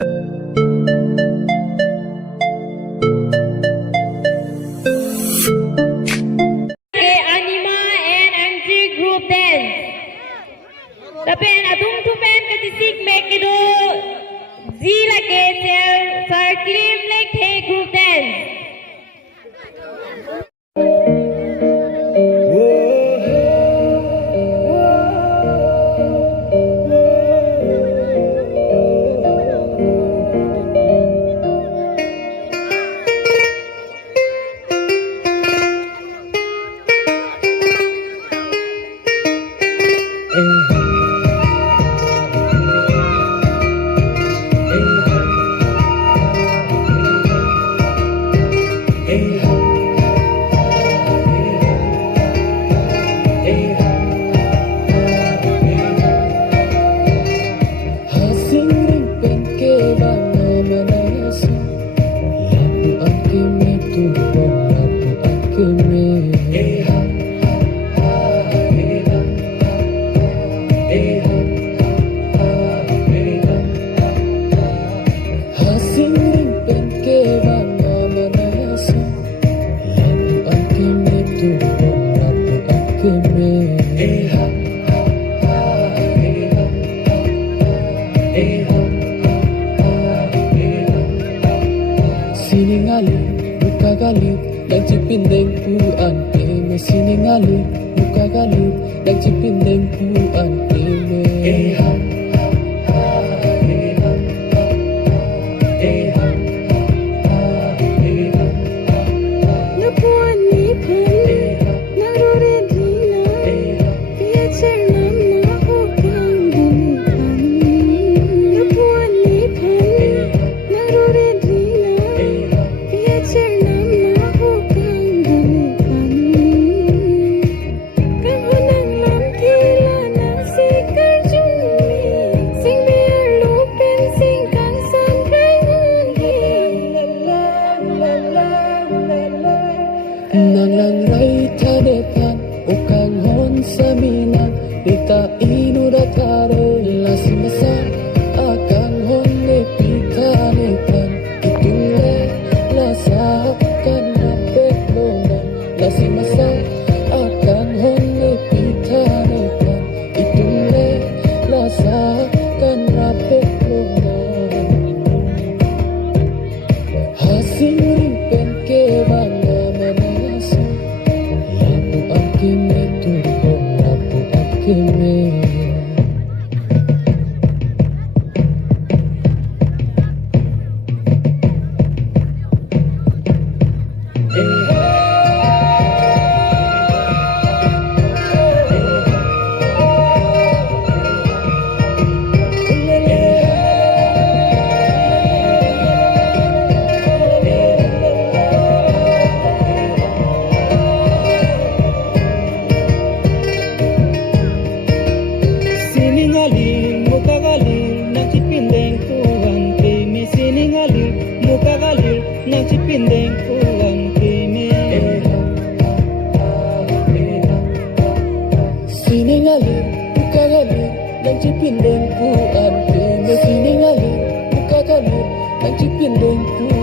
Anima and Angie group dance. Tapi adung tu pen ketisik make itu zila ke sir clean like hey group dance. Siningali, muka galit, dan cipindeng puan keme. Siningali, muka galit, dan cipindeng puan keme. Nang lang ray tadepan o kang hon sa minang ita inu datare lasi masa akang hon ne pitanetan itule lasa kan napek lona lasi masa akang hon ne pitanetan itule lasa kan napek lona hasing rimpen ke bangga Pindeng pulang kini Siningali, muka galit, dan cipindeng puan keme. Siningali, muka galit, dan cipindeng puan